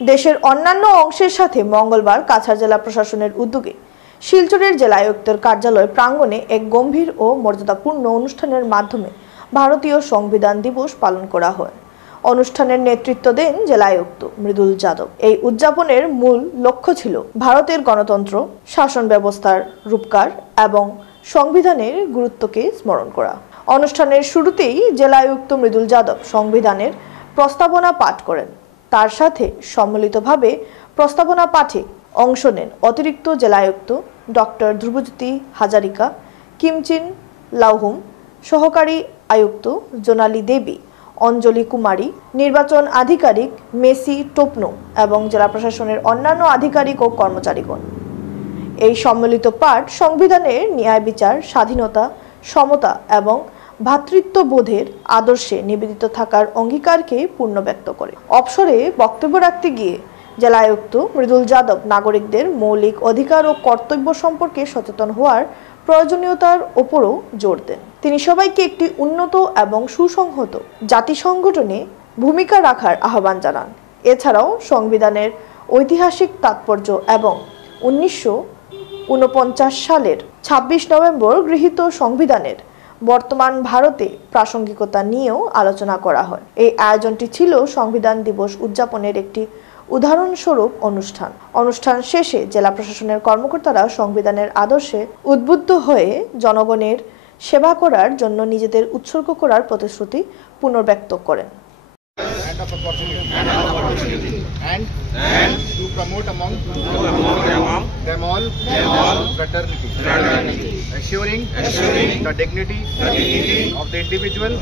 দেশের অন্যান্য অংশের সাথে মঙ্গলবার কাছাড় জেলা প্রশাসনের উদ্যোগে শিলচরের জেলা আয়ুক্তের কার্যালয় প্রাঙ্গণে এক গম্ভীর ও মর্যাদাপূর্ণ অনুষ্ঠানের মাধ্যমে ভারতীয় সংবিধান দিবস পালন করা হয়। অনুষ্ঠানের নেতৃত্ব দেন জেলা আয়ুক্ত মৃদুল যাদব। এই উদযাপনের মূল লক্ষ্য ছিল ভারতের গণতন্ত্র, শাসন ব্যবস্থার রূপকার এবং সংবিধানের গুরুত্বকে স্মরণ করা। অনুষ্ঠানের শুরুতেই জেলা আয়ুক্ত মৃদুল যাদব সংবিধানের প্রস্তাবনা পাঠ করেন। তার সাথে সম্মিলিতভাবে প্রস্তাবনা পাঠে অংশ নেন অতিরিক্ত জেলা আয়ুক্ত ডক্টর ধ্রুবজ্যোতি হাজারিকা, কিমচিন লাউহুম, সহকারী আয়ুক্ত জোনালী দেবী, অঞ্জলি কুমারী, নির্বাচন আধিকারিক মেসি টোপনো এবং জেলা প্রশাসনের অন্যান্য আধিকারিক ও কর্মচারীগণ। এই সম্মিলিত পাঠ সংবিধানের ন্যায় বিচার, স্বাধীনতা, সমতা এবং ভ্রাতৃত্ববোধের আদর্শে নিবেদিত থাকার অঙ্গীকারকে পূর্ণ ব্যক্ত করে। অবসরে বক্তব্য রাখতে গিয়ে জেলা আয়ুক্ত মৃদুল যাদব নাগরিকদের মৌলিক অধিকার ও কর্তব্য সম্পর্কে সচেতন হওয়ার প্রয়োজনীয়তার উপরও জোর দেন। তিনি সবাইকে একটি উন্নত এবং সুসংহত জাতি সংগঠনে ভূমিকা রাখার আহ্বান জানান। এছাড়াও সংবিধানের ঐতিহাসিক তাৎপর্য এবং 1949 সালের 26 নভেম্বর গৃহীত সংবিধানের বর্তমান ভারতে প্রাসঙ্গিকতা নিয়েও আলোচনা করা হয়। এই আয়োজনটি ছিল সংবিধান দিবস উদযাপনের একটি উদাহরণস্বরূপ অনুষ্ঠান শেষে জেলা প্রশাসনের কর্মকর্তারা সংবিধানের আদর্শে উদ্বুদ্ধ হয়ে জনগণের সেবা করার জন্য নিজেদের উৎসর্গ করার প্রতিশ্রুতি পুনর্ব্যক্ত করেন। And to promote among them all fraternity, assuring the dignity of the individual